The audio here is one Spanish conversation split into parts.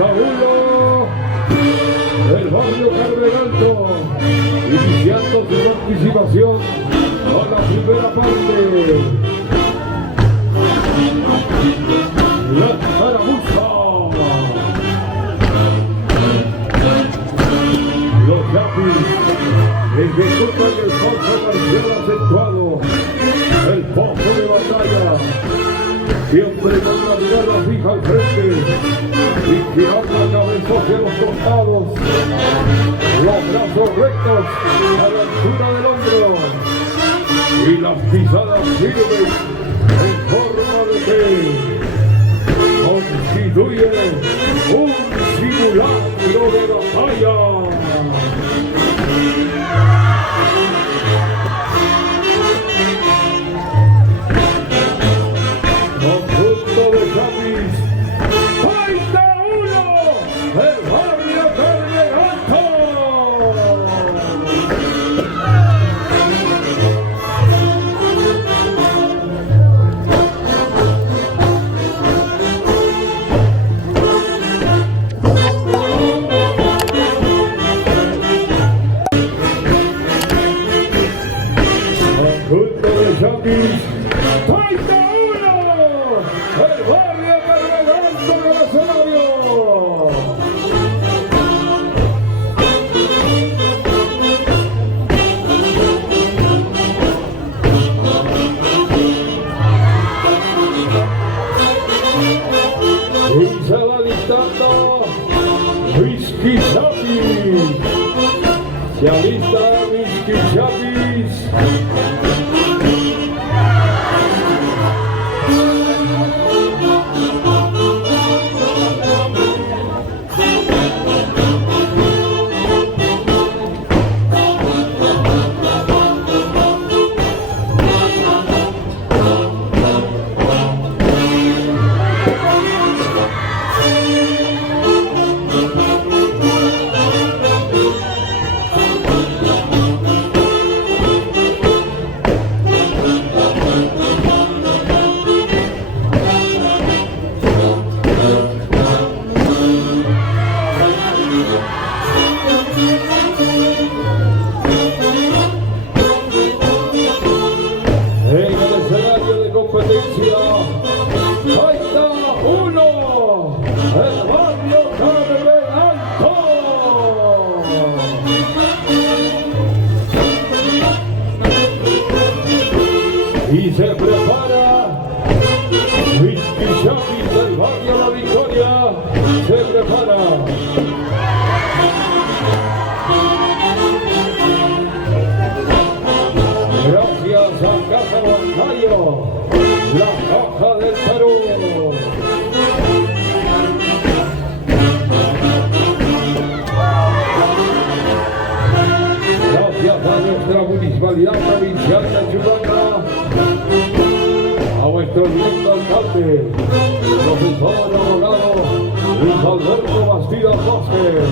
Paulo del barrio Carmen Alto, iniciando su participación con la primera parte. La Caramuza. Los Yapis ejecutan el paso marcial acentuado, el paso de batalla, siempre con la mirada fija al frente y girando la cabeza hacia los costados, los brazos rectos a la altura del hombro y las pisadas firmes en forma de que constituye un simulacro de batalla. Conjunto de Yapis, ¡falta uno! ¡El barrio Carmen Alto! Conjunto de Yapis, ¡falta uno! ¡El barrio Carmen Alto en el escenario! Y se va dictando Whisky Yapis. Se alista Whisky Yapis. En el escenario de competencia, falta uno, el barrio Carmen Alto. Y se prepara Whisky Yapis del barrio La Victoria, se prepara. Gracias a Caja Bancario, la Caja del Perú. Gracias a nuestra municipalidad provincial de Chupaca, a vuestro lindo alcalde, profesor abogado Luis Alberto Bastidas Vázquez.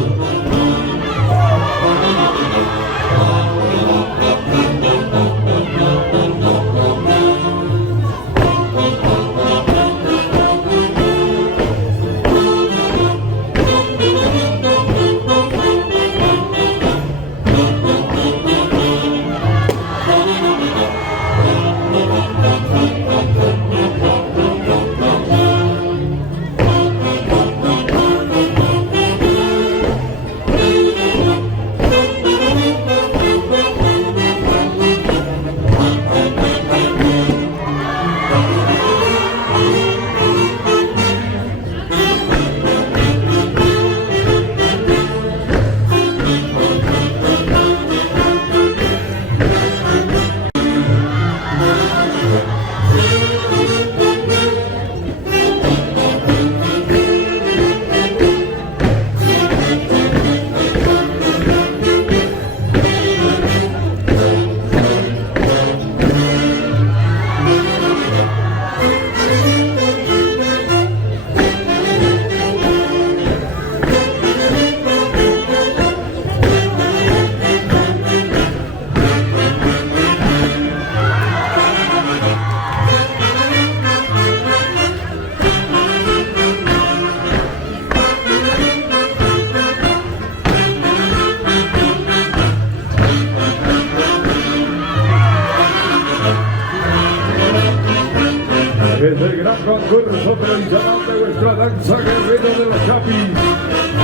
concurso tradicional de nuestra danza guerrera de los Chapis,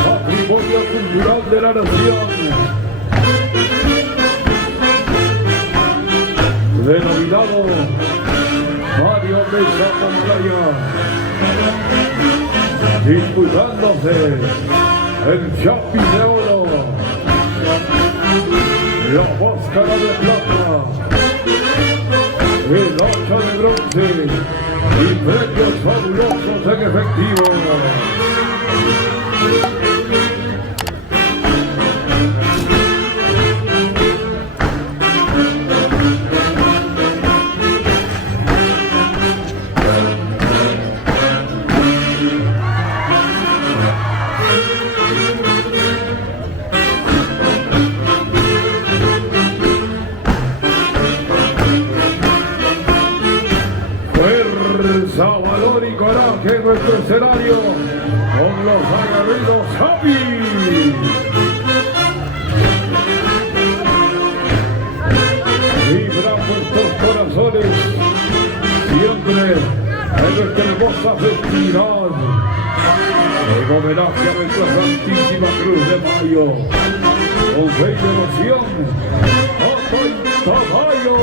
patrimonio cultural de la nación, denominado Mario Mesa Montaña, disputándose el Chapis de oro, la máscara de plata, el hacha de bronce y premios fabulosos en efectivo. Valor y coraje en nuestro escenario con los aguerridos Chapis. Vibran nuestros corazones siempre en nuestra hermosa festividad en homenaje a nuestra Santísima Cruz de Mayo, con fe y devoción a Mayo.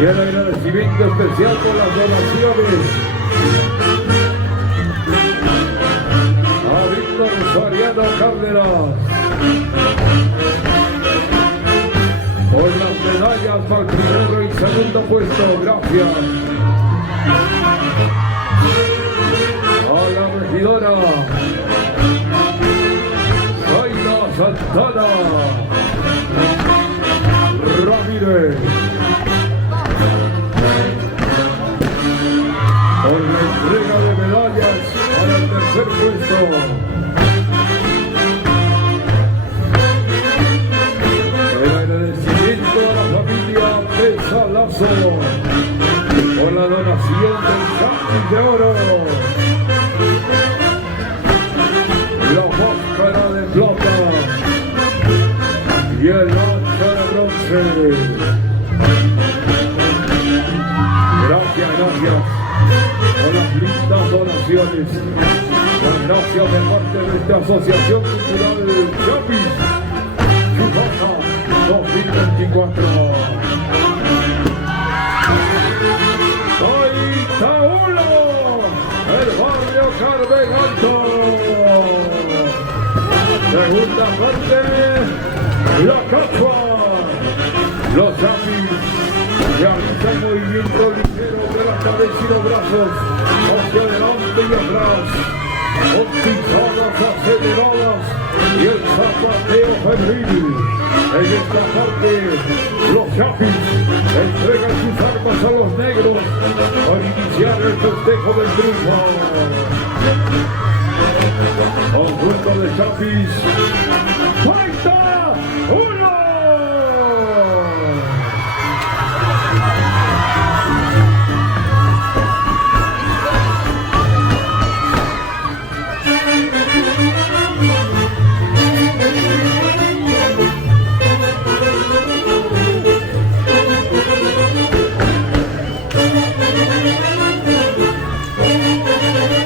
Y el agradecimiento especial por las donaciones a Víctor Soriano Cárdenas por las medallas para el primero y segundo puesto. Gracias a la regidora Zaina Santana Ramírez por la entrega de medallas para el tercer puesto. El agradecimiento a la familia Mesa Lazo por la donación del Chapis de oro, la máscara de plata y el hacha de bronce. Gracias por las lindas donaciones. Las gracias de parte de esta Asociación Cultural Chapis Chupaca 2024. Soy Tauro, el barrio Carmen Alto. Segunda parte, la Cachua, los Chapis. Realiza el movimiento ligero de la cabeza y los brazos hacia adelante y atrás, con pisadas aceleradas y el zapateo febril. En esta parte, los Chapis entregan sus armas a los negros para iniciar el festejo del triunfo. Conjunto de Chapis, ¡falta uno!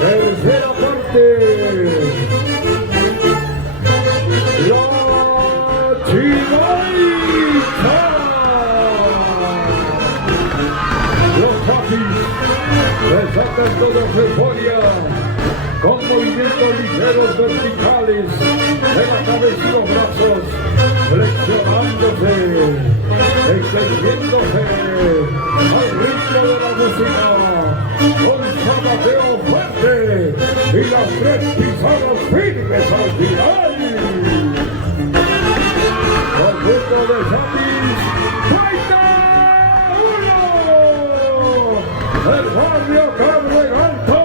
Tercera parte, la Chinaita. Los Chapis desatan toda su euforia con movimientos ligeros verticales de la cabeza y los brazos, flexionándose, extendiéndose al ritmo de la música, con zapateo fuerte y las tres pisadas firmes al final. del barrio Carregalto.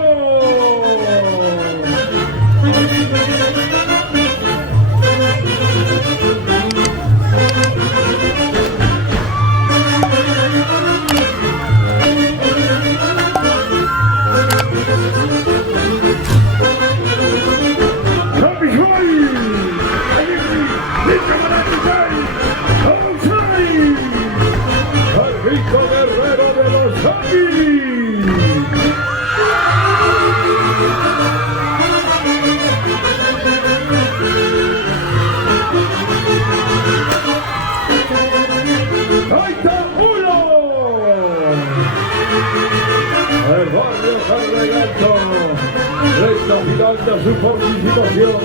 Rico Guerrero de los Chapis. Ahí está uno. El barrio Carregalto, recta final de su participación.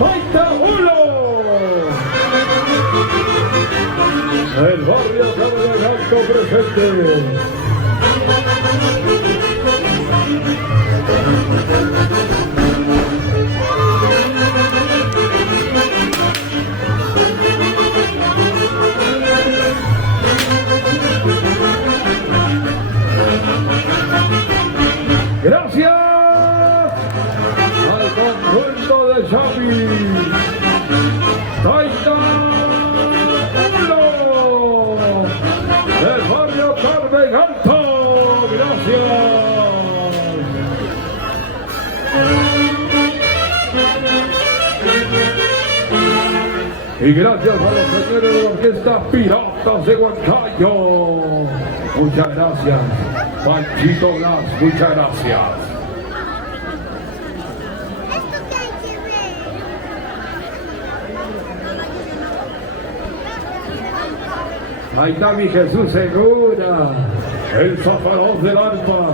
Ahí está uno. El barrio Carregalto presente. Gracias al conjunto de Chapis. Del barrio Carregalto, gracias. Y gracias a los señores de la orquesta Piratas de Huancayo. Muchas gracias. Panchito Blas, muchas gracias. Ahí está mi Jesús Segura, el zafarón del alma.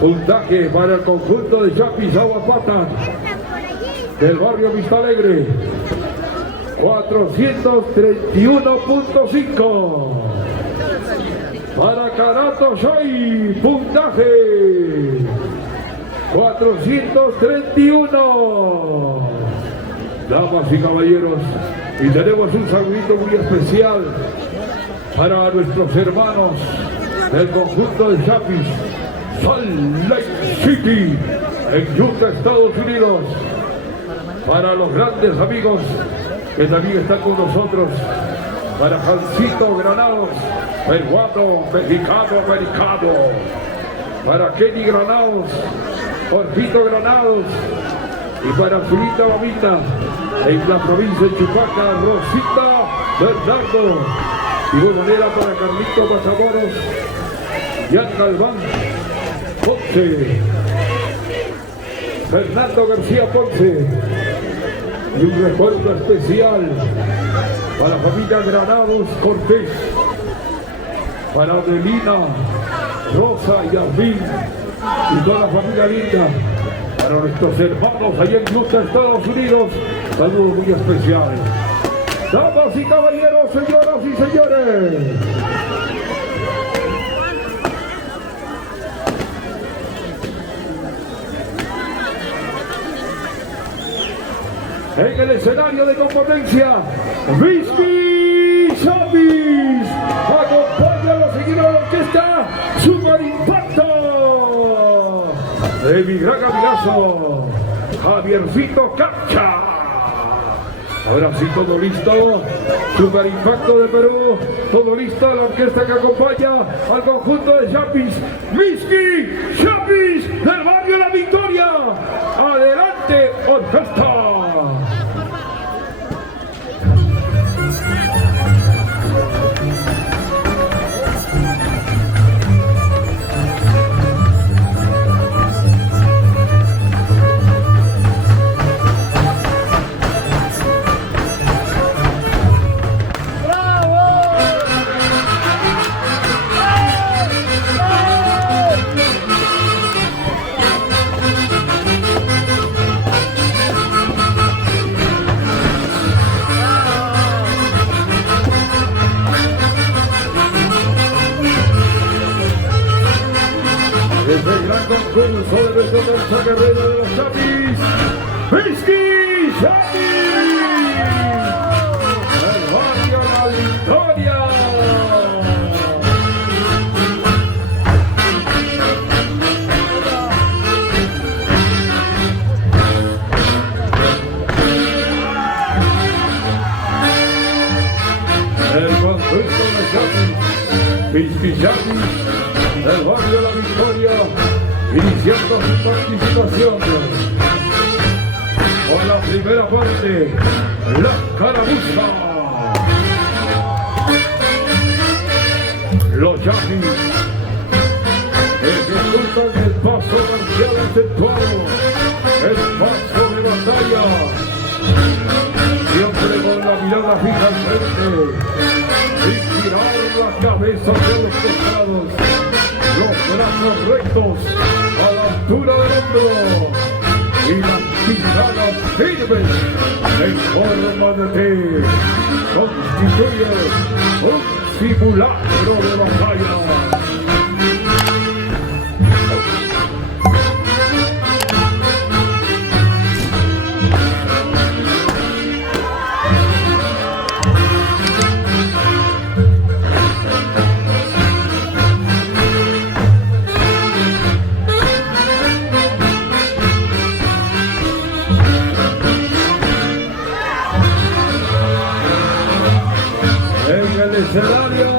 Puntaje para el conjunto de Chapis Aguapata del barrio Vista Alegre. 431.5. Para Carato Shoy, puntaje 431. Damas y caballeros, y tenemos un saludito muy especial para nuestros hermanos del conjunto de Chapis, Salt Lake City, en Utah, Estados Unidos. Para los grandes amigos que también están con nosotros, para Jancito Granados, peruano, mexicano, americano. Para Kenny Granados, Jorgito Granados, y para Zulita Mamita, en la provincia de Chupaca, Rosita Bernardo. Y de manera para Carlito Matamoros, Jan Galván Ponce, Fernando García Ponce. Y un recuerdo especial para la familia Granados Cortés, para Adelina, Rosa y Alvin, y toda la familia linda. Para nuestros hermanos allá en Utah, Estados Unidos, saludos muy especiales. Damas y caballeros, señoras y señores. En el escenario de competencia, Whiskey Chapis acompaña a la seguidora de la orquesta Super Impacto de mi gran amigazo Javiercito Capcha. Ahora sí, todo listo. Super Impacto de Perú, todo listo. La orquesta que acompaña al conjunto de Chapis, Whiskey Chapis del barrio La Victoria. Adelante, orquesta. Desde el gran concurso de nuestro Danza Guerrero de los Chapis, Whiskey Chapis, el barrio La Victoria. Esto de Chapis, Whisky Chapis, del barrio La Victoria, iniciando su participación. Por la primera parte, La Carabuza. Los Chapis ejecutan el paso marcial acentuado, el paso de batalla, siempre con la mirada fija al frente, sin girar la cabeza hacia los costados, los brazos rectos a la altura del hombro y las pisadas firmes en forma de T, constituye un simulacro de batalla. Escenario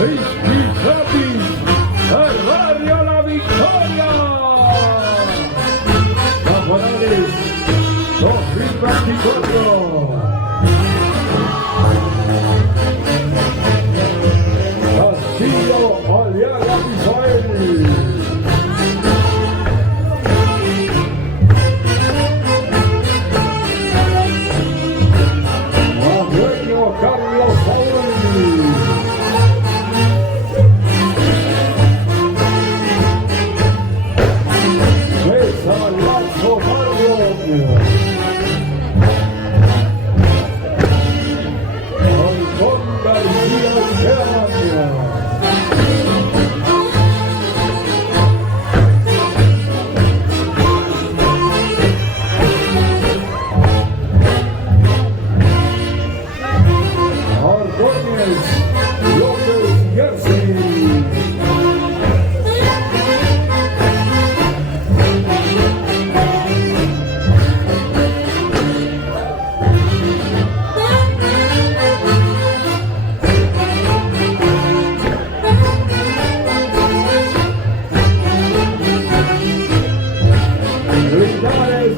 Whisky Chapis, el barrio La Victoria, Caporales 2024, Castillo Aliaga Misael, Carlos Saúl, César Lazo Marlon, Alfón García Germania,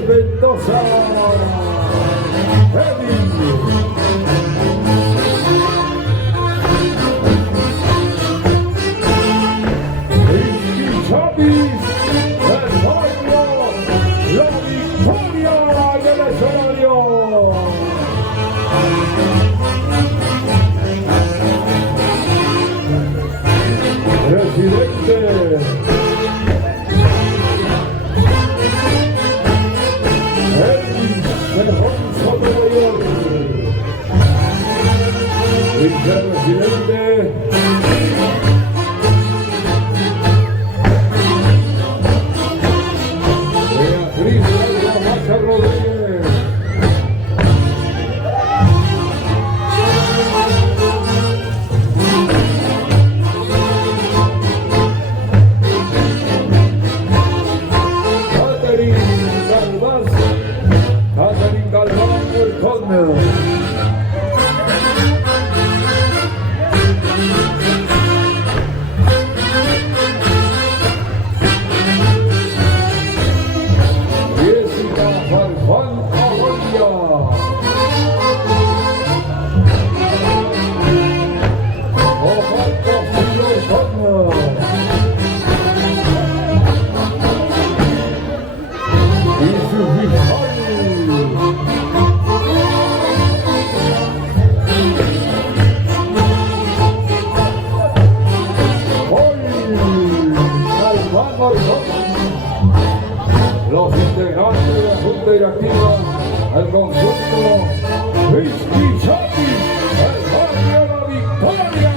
Mendoza, Whisky Chapis, del barrio La Victoria en el escenario. Presidente Alfonso de Mayor, vicepresidente Beatriz Macha Rodríguez, Catherine Galván del Córner, Jessica Farfán Aguadia, Omar Castillo Córner y su fiscal los integrantes de la Junta Directiva, el conjunto Whisky Chapis, el barrio La Victoria.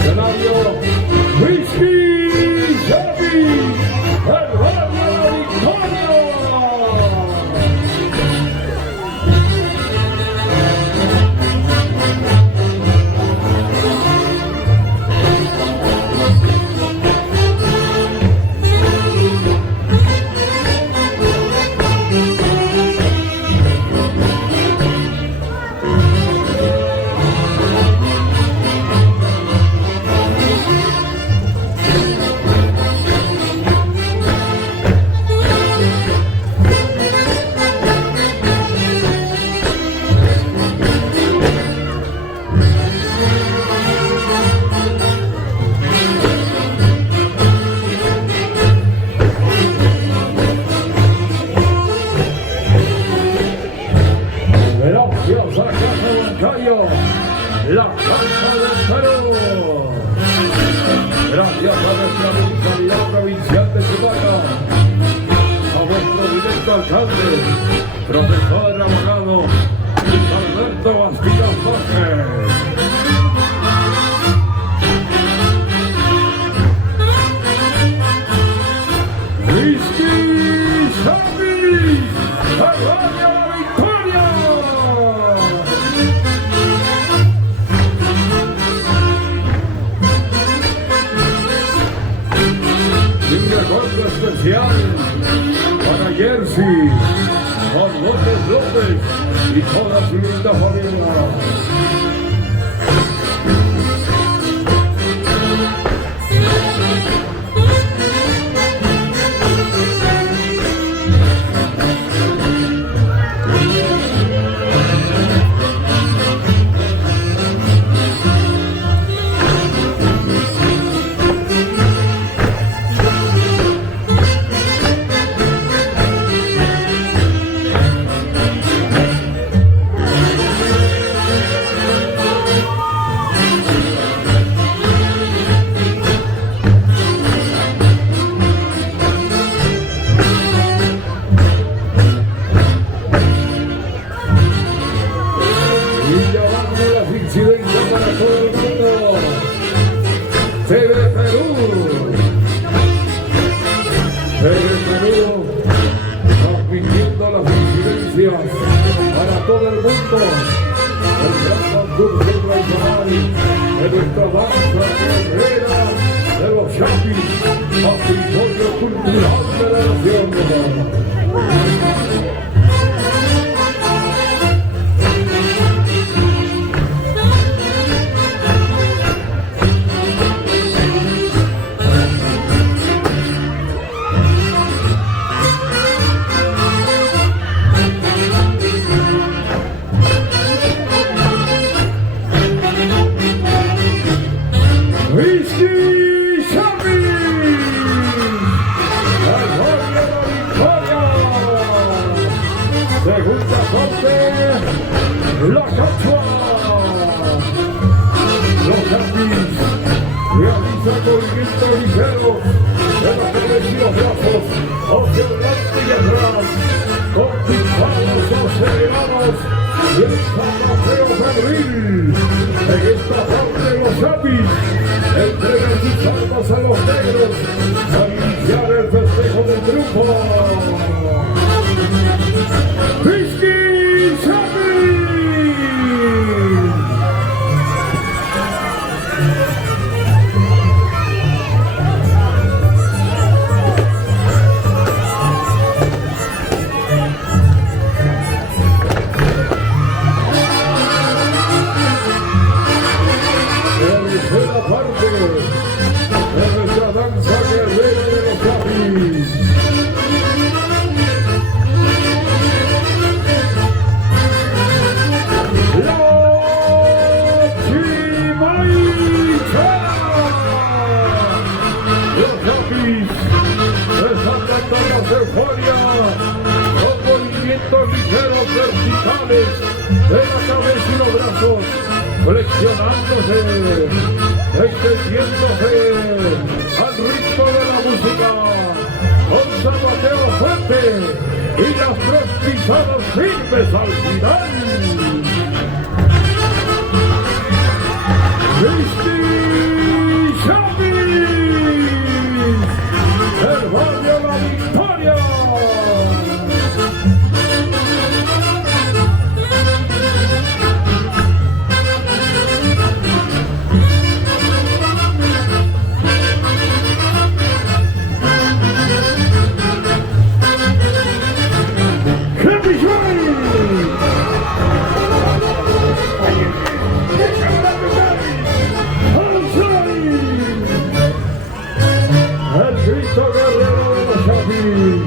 escenario, Whisky Xavi, el rey de la victoria. Gracias a Casa Bancayo, la Casa del Perú. Gracias a nuestra municipalidad provincial de Chupaca, a vuestro directo alcalde, profesor abogado Luis Alberto Bastidas Vázquez. Whisky Xavi, ¡Arroyo la victoria! Un recuerdo especial para Jersey, Juan López y toda su linda familia. Para todo el mundo, TV Perú, transmitiendo las incidencias para todo el mundo, el gran concurso tradicional de nuestra danza guerrera de los Chapis, patrimonio cultural de la nación. Whisky Xavi, el rey de la victoria. Segunda parte, la Cachua. Los Chapis realizan movimientos ligeros de los progresivos brazos hacia adelante y atrás, con disparos acelerados y el zapateo febril. En esta parte los Chapis entregan sus armas a los negros para iniciar el festejo del triunfo. Whisky Xavi. Tercera parte de nuestra danza guerrera de los Chapis. La Chimaicha. Los Chapis desatando las euforias con movimientos ligeros verticales de la cabeza y los brazos, flexionándose, extendiéndose al ritmo de la música, con zapateo fuerte y las tres pisadas firmes al final. Whisky quinto guerrero de los Chapis.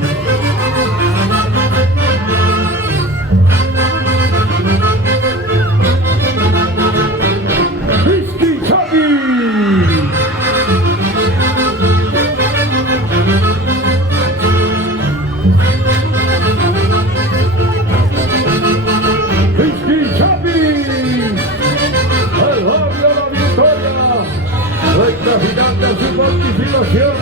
Whisky Chapis. Whisky Chapis. El barrio de la victoria. Recta final de su participación.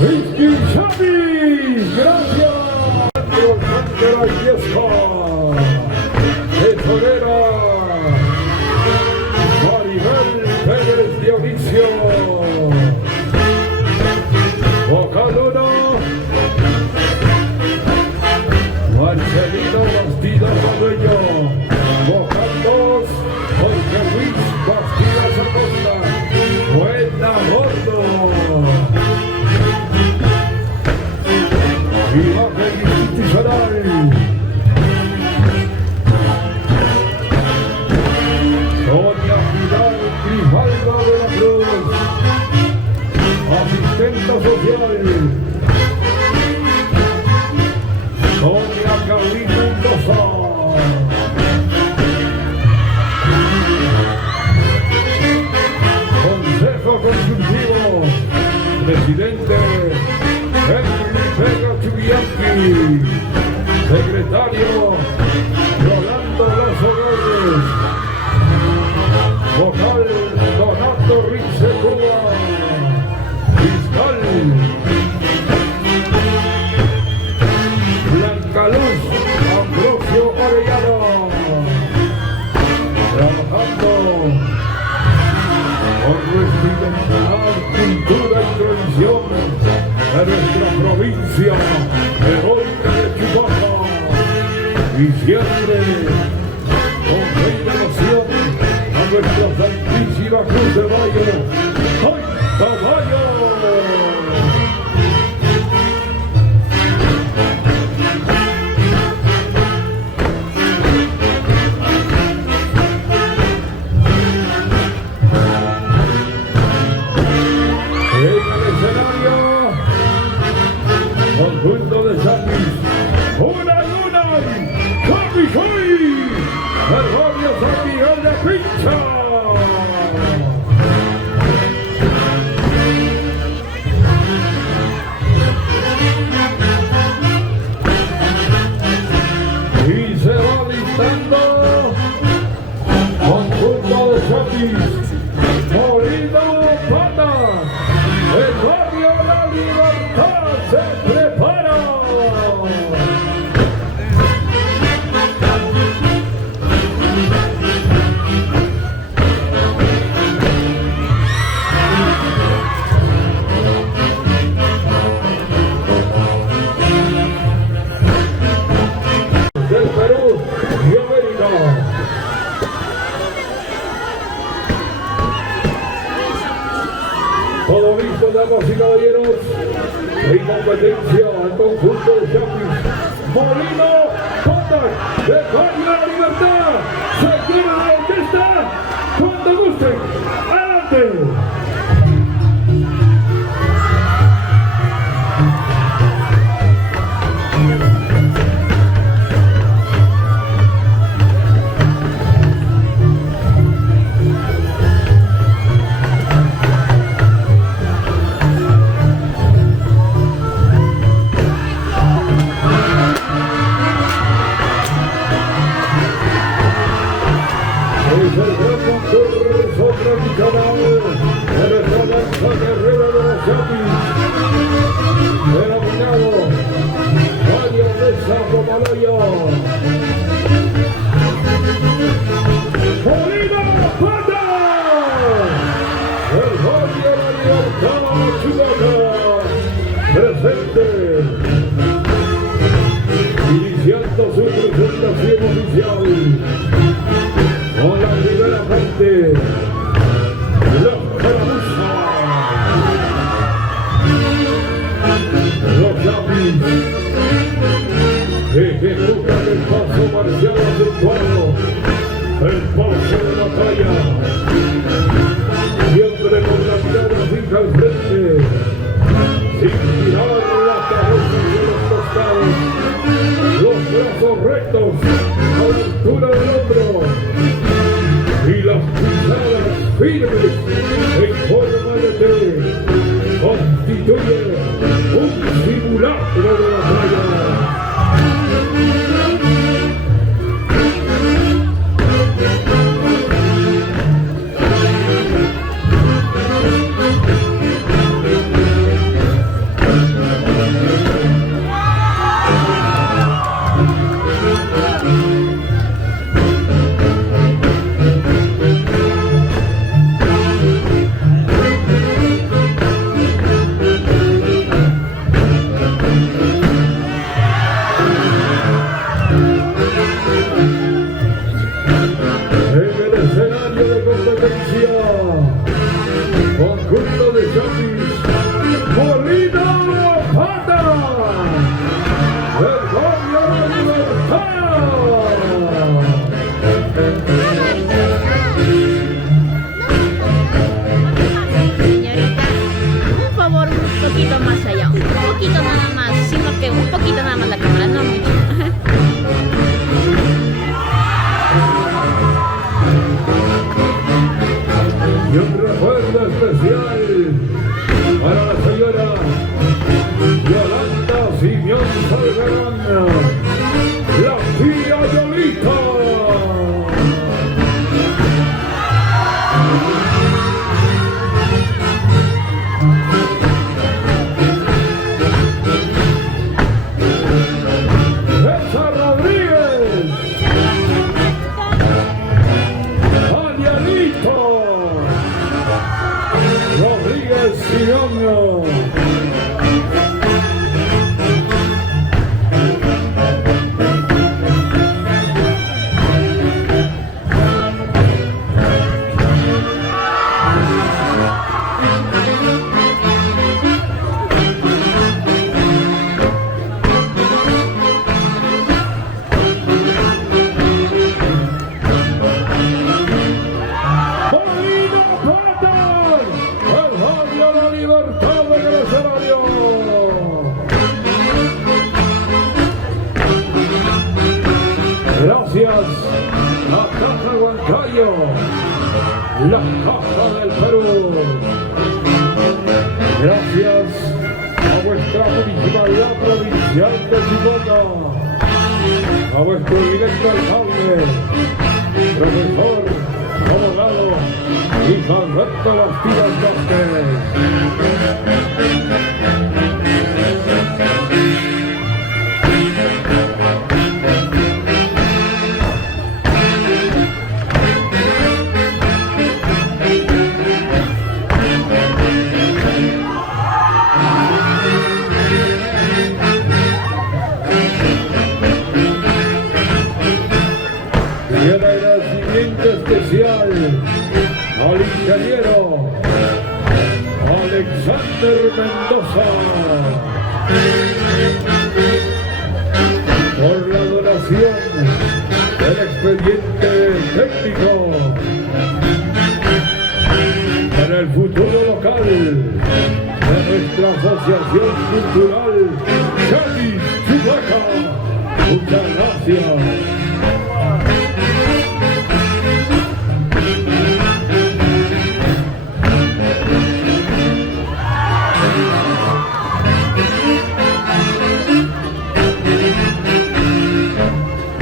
Whisky Chapis, gracias. De la fiesta de Torera, Maribel Pérez Dionisio, vocal 1, Marcelino Bastidas Badueño, vocal 2, Jorge Luis Bastidas Acosta, Buena Gordo. Imagen institucional. Doña Pilar Grijalva de la Cruz, asistenta social. Doña Carlita Mendoza. Consejo Consultivo, presidente Henry Vega Chubianqui, secretario Rolando Lazo Gómez, vocal Donato Rixe Cuba, fiscal Blanca Luz Ambrosio Orellano, trabajando con nuestra identidad, cultura y tradición de nuestra provincia heroica de Chihuahua, y siempre con fe y devoción a nuestra Santísima Cruz de Mayo. ¡Ay, caballo! Conjunto de Chapis, una luna, Chapis hoy, el barrio San Miguel de Pincha. Y se va listando, conjunto de Chapis, Molino Pata, el barrio La Libertad se prepara. Del Perú y América. Todo listo, damas y caballeros. En competencia al conjunto de Chapis, Molino Pata, de Barrio La Libertad. Se quiere la orquesta cuando gusten. ¡Adelante! Es el gran concurso tradicional de nuestra danza guerrera de los Chapis, denominado Mario Mesa Romaloyo. ¡Molino Pata! El barrio La Libertad, Chihuahua, presente, iniciando su presentación oficial. paso marcial acentuado, el paso de batalla, siempre con la mirada fija al frente, sin girar la cabeza hacia los costados, los brazos rectos a la altura del hombro y las pisadas firmes en forma de T, constituye un simulacro de batalla. Conjunto de Chapis, Molina Pata, del barrio de la Libertad. Señorita, un favor un poquito más allá, un poquito nada más, sino que un poquito nada más la cámara, no mucho. Y un recuerdo especial para la señora Yolanda Simeón Salgarán, la tía Yolita. César Rodríguez, Danielito Rodríguez Sioño. Gracias, la Caja Huancayo, la Caja del Perú. Gracias a vuestra municipalidad provincial de Chicota, a vuestro directo alcalde, profesor, abogado y Alberto Bastidas Vázquez. Y el agradecimiento especial al ingeniero Alexander Mendoza por la donación del expediente técnico para el futuro local de nuestra asociación cultural Chapis Chubaca. Muchas gracias.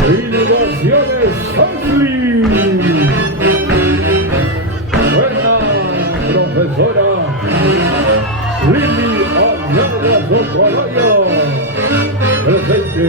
Innovaciones Ashley. Buena profesora Lili Añada Socoraya. Presente.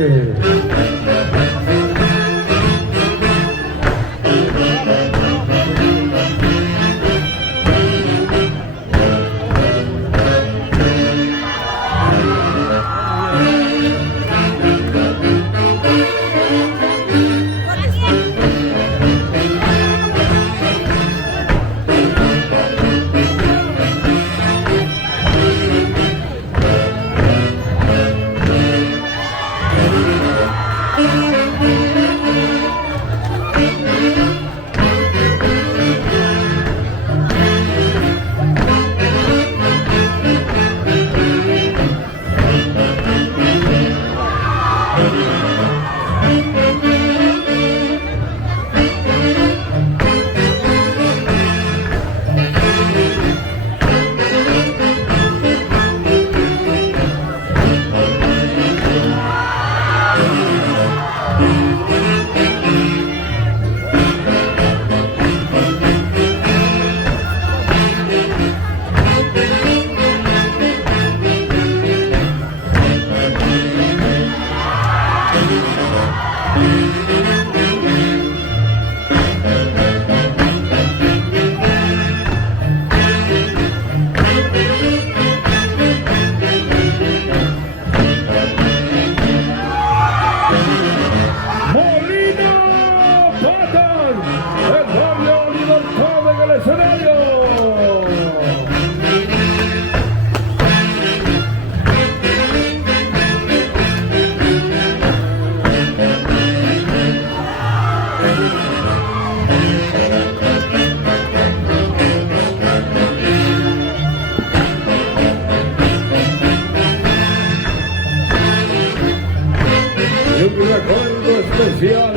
Un recuerdo especial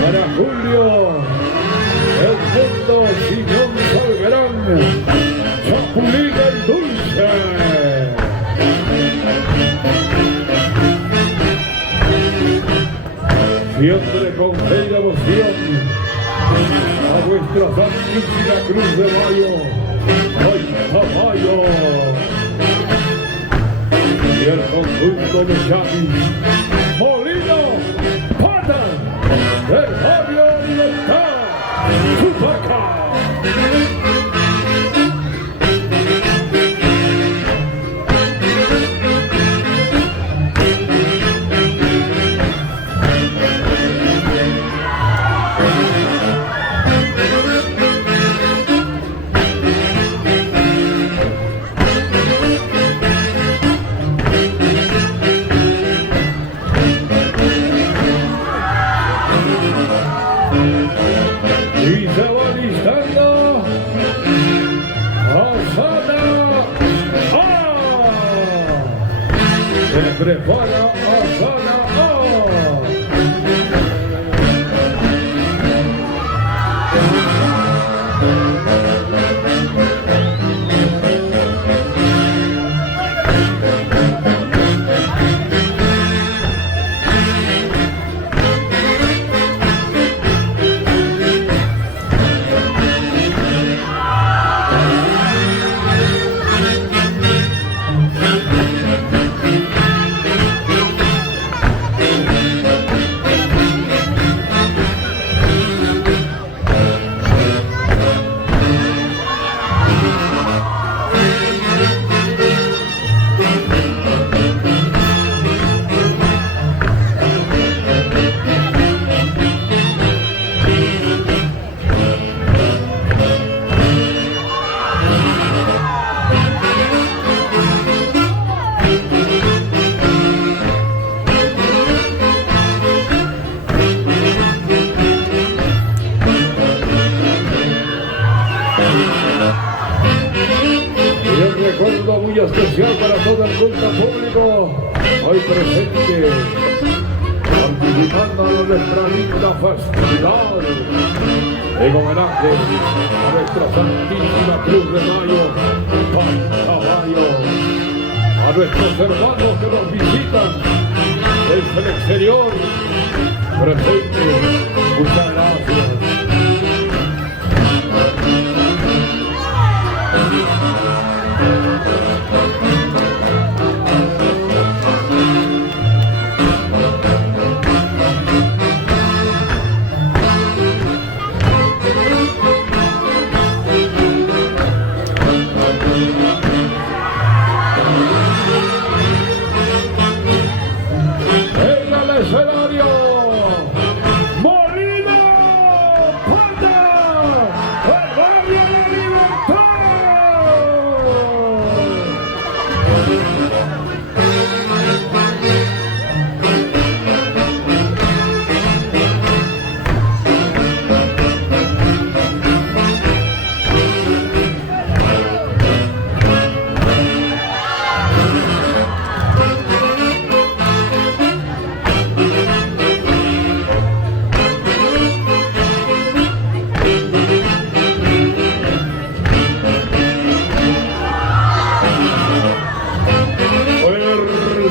para Julio Edmundo Siñón Salguerán, Chapulín el Dulce. Siempre con fe y devoción a vuestra Santísima Cruz de Mayo, hoy Tamayo. Y el conjunto de Chapis, Molino, Pata, del barrio Libertad, Chupaca. Y se va listando Osana. Se prepara Osana. Y un recuerdo muy especial para todo el culto público hoy presente, participando en nuestra linda festividad en homenaje a nuestra Santísima Cruz de Mayo, Pan Caballo, a nuestros hermanos que nos visitan desde el exterior presente. Muchas gracias. En el escenario, Molino Pata, el barrio de Libertad.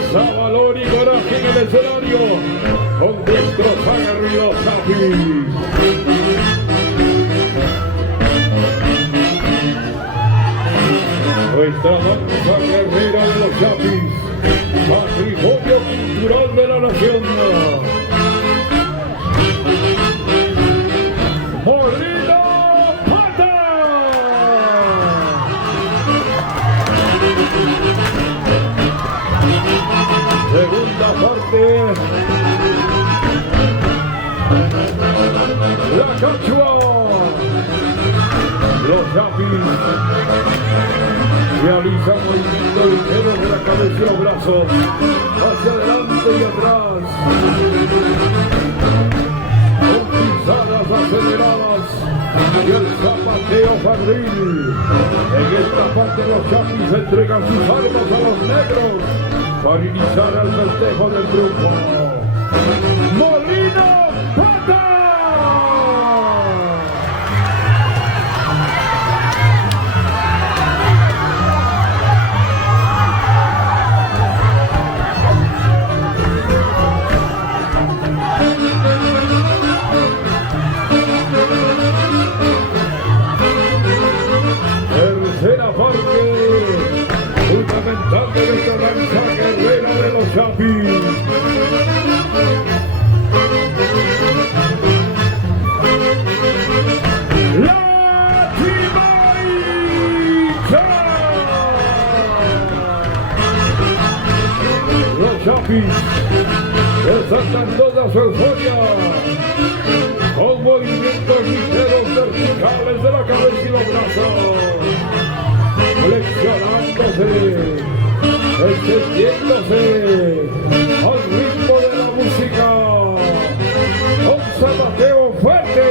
Fuerza, valor y coraje en el escenario con nuestros aguerridos Chapis. Nuestra danza guerrera de los Chapis, patrimonio cultural de la nación. Molino Pata. Segunda parte. La Cachua. Los Chapis realizan movimiento ligero de la cabeza y los brazos hacia adelante y atrás con pisadas aceleradas y el zapateo febril. En esta parte los Chapis entregan sus armas a los negros para iniciar el festejo del grupo. Molino Pata. Tercera parte fundamental de esta danza guerrera de los Chapis. La Chimaicha. Los Chapis resaltan toda su euforia con movimientos ligeros verticales de la cabeza y los brazos, flexionándose, extendiéndose al ritmo de la música, un zapateo fuerte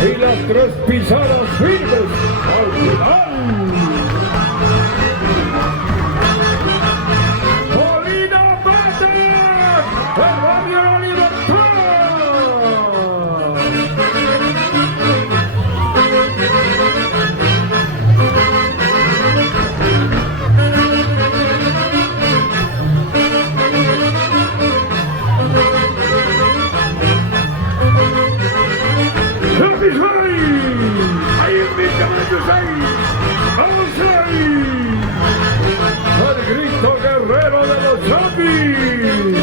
y las tres pisadas firmes al final. Molino Pata, el barrio de la libertad. El grito guerrero de los Chapis.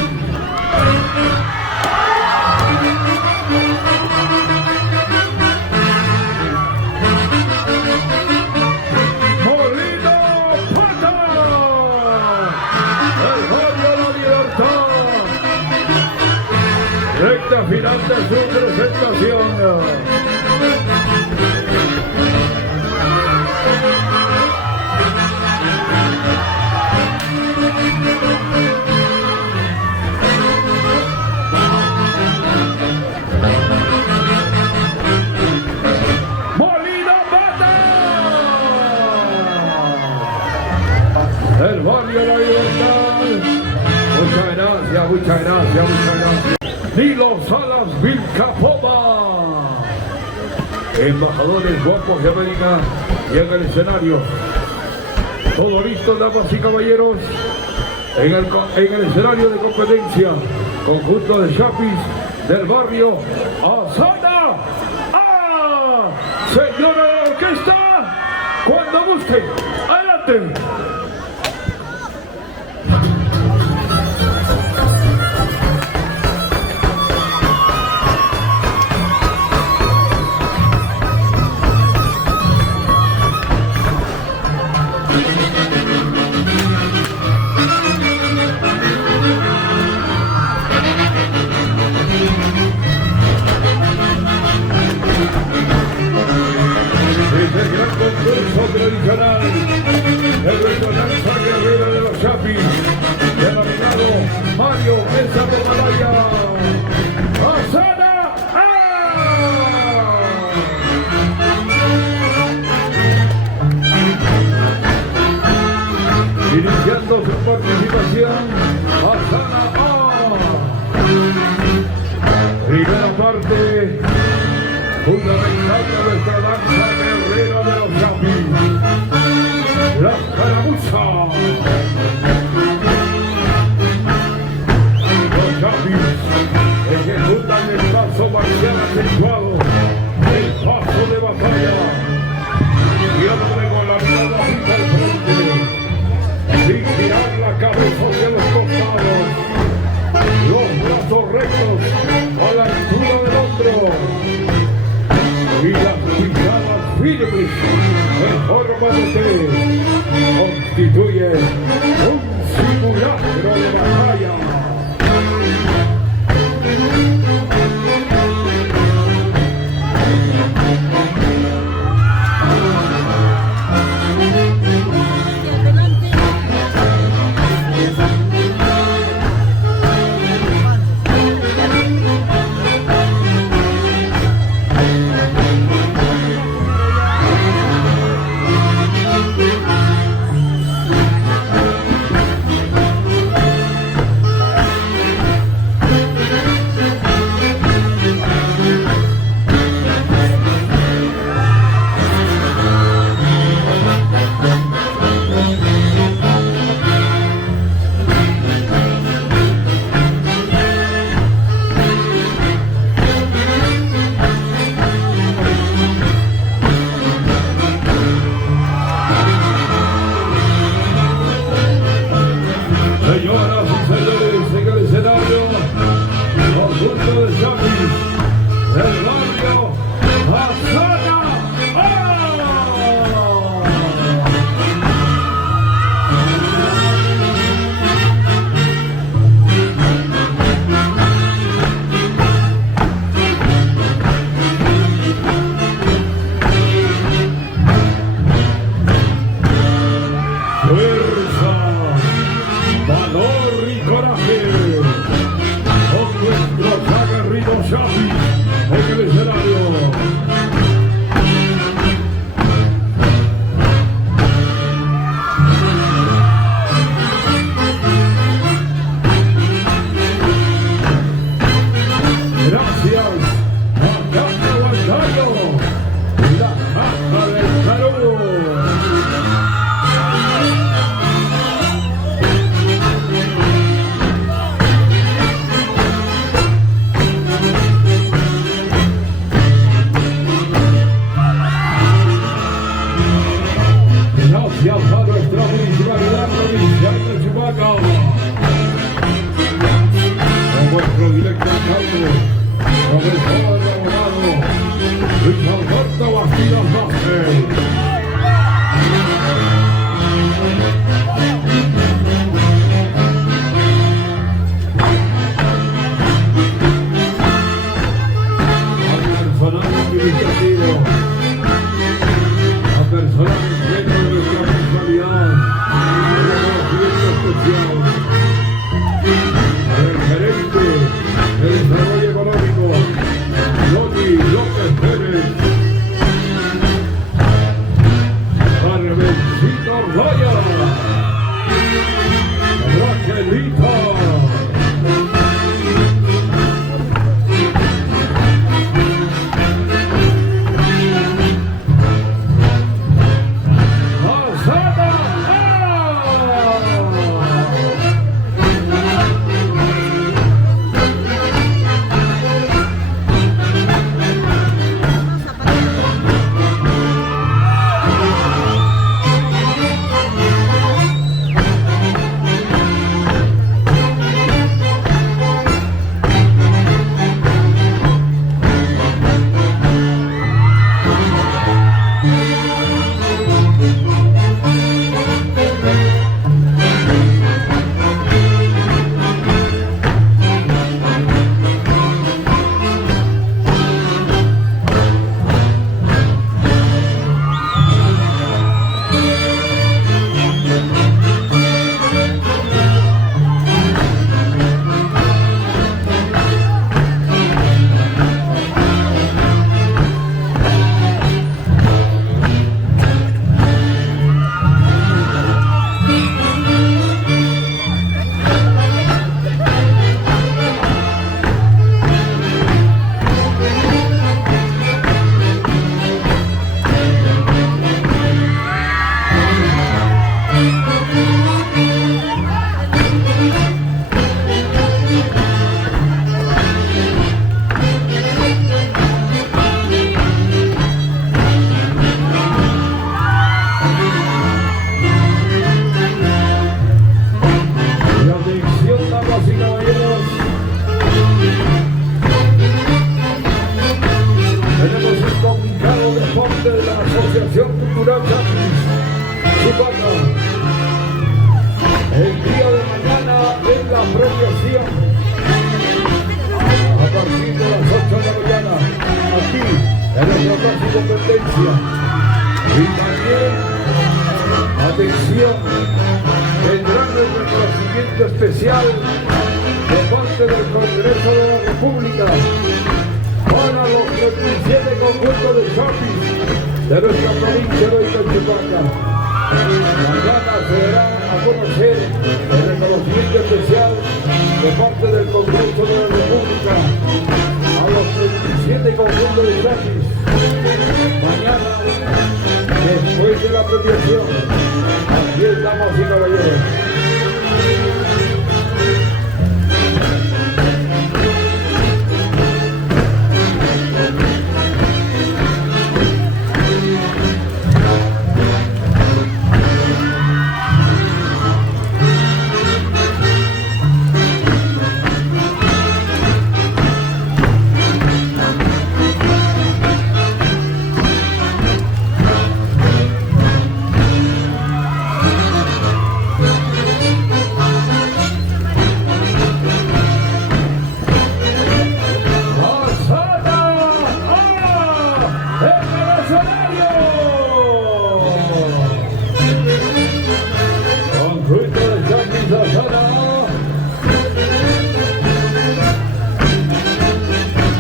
Molino Pata, el barrio de la libertad. Recta final de su presentación. El barrio de la libertad. Muchas gracias, muchas gracias, muchas gracias. Nilo Salas Vilcapoma, embajadores guapos de América, y en el escenario. Todo listo, damas y caballeros. En el escenario de competencia, conjunto de Chapis del barrio Asana. ¡Ah! Señora de la orquesta, cuando gusten, adelante. Tradicional, el danza guerrera de los Chapis, denominado Mario Mesa de Malaya. ¡Asana! Iniciando su participación, Asana A. Primera parte fundamental de nuestra danza guerrera de los Chapis. La Caramuza. Los Chapis ejecutan el paso marcial acentuado, el paso de batalla, y luego la mirada fija al frente, sin girar la cabeza hacia los costados, combate constituye un simulacro de batalla. Señoras y señores, en el escenario, conjunto de Chapis, del barrio Asana. Fuerza, valor y coraje con nuestros aguerridos Chapis en el escenario. Gracias a Cata Guantayo, la Caja del Saludo. Gracias a nuestra municipalidad provincial de Chupaca, con vuestro directo alcalde, profesor de abogado, Luis Alberto Bastidas Vázquez. Al personal administrativo, a personal dentro de nuestra municipalidad, un reconocimiento especial al gerente de desarrollo económico, Johnny López Pérez, Carmencito Raya, Raquelita, Asociación Cultural Chapis. competencia. Y también, atención, tendrán el reconocimiento especial de parte del Congreso de la República para los 37 conjuntos de shopping de nuestra provincia de Itachupaca. Mañana se dará a conocer el reconocimiento especial de parte del Congreso de la República a los 37 conjuntos de shopping. Mañana, después de la premiación, así es, damas y caballeros.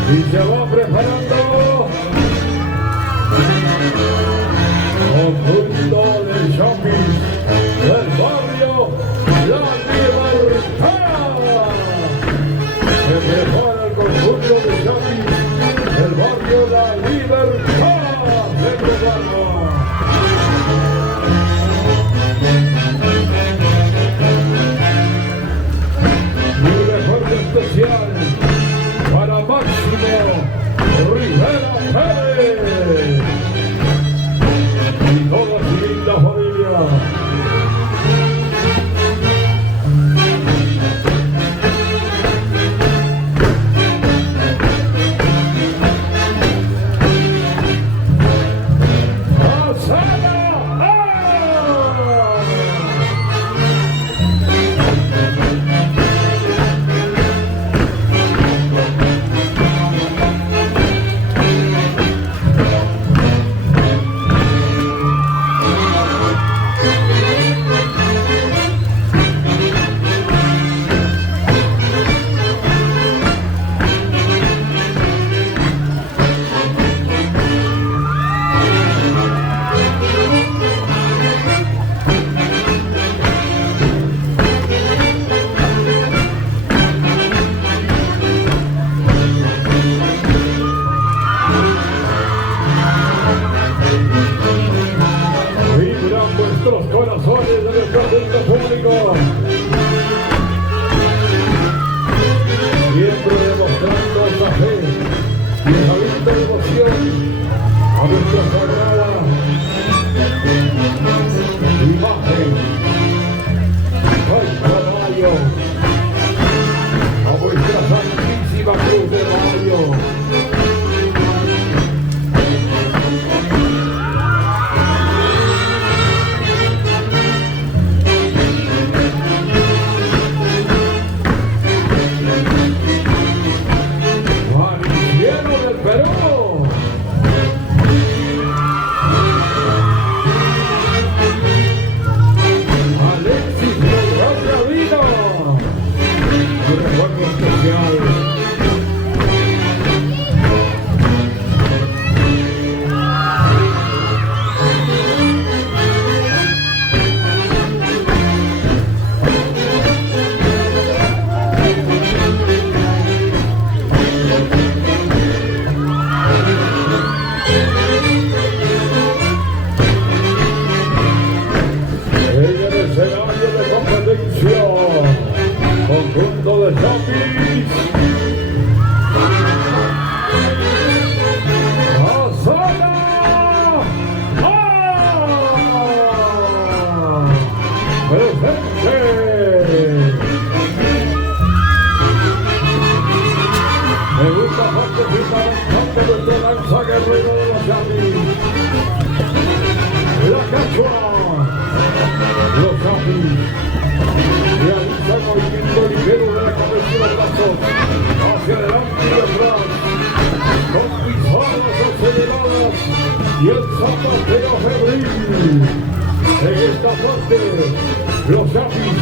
Y se va preparando conjunto de shopping del barrio La Libertad. Se prepara el conjunto de shopping del barrio La Libertad. Se prepara. Especial para Máximo Rivera Pérez y toda su linda familia. Nuestros corazones de nuestro adulto público, siempre demostrando esa fe y esa linda devoción a nuestra sagrada imagen, al caballo, a vuestra santísima cruz de Mayo. Conjunto de shopping. ¡Azana! ¡Presente! Me gusta participar ante nuestra danza guerrera de los shopping. La cachua. Los shopping. Realiza movimiento ligero de la cabeza y los brazos hacia adelante y atrás, con pisadas aceleradas y el zapatero febril. En esta parte, los Yapis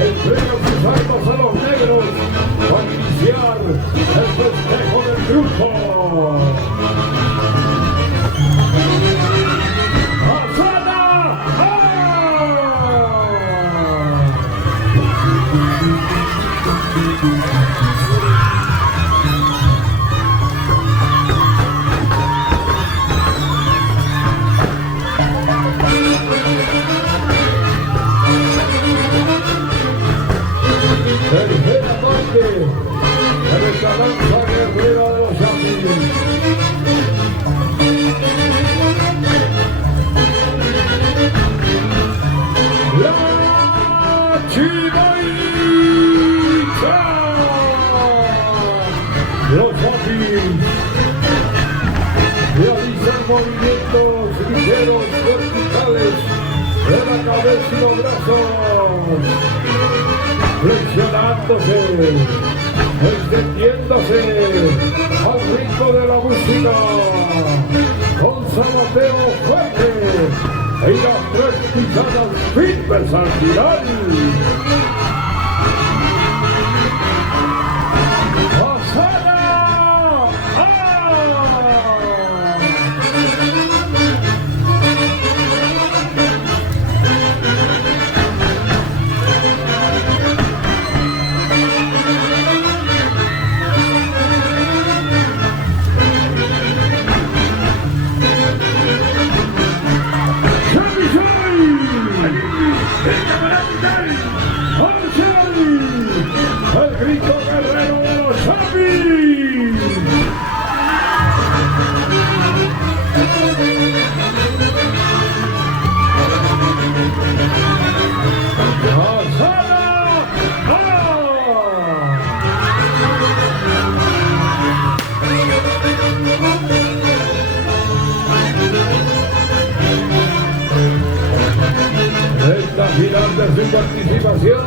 entregan sus armas a los negros para iniciar el festejo del triunfo. ¡Asada! Tercera parte de esta danza guerrera de los Yapis. La Chivaita. Los Yapis realizan movimientos ligeros verticales de la cabeza y los brazos, flexionándose, extendiéndose al ritmo de la música, con zapateo fuerte y las tres pisadas firmes al final. ¡Asada! ¡El grito guerrero de los Yapis! ¡Asada! Esta final de su participación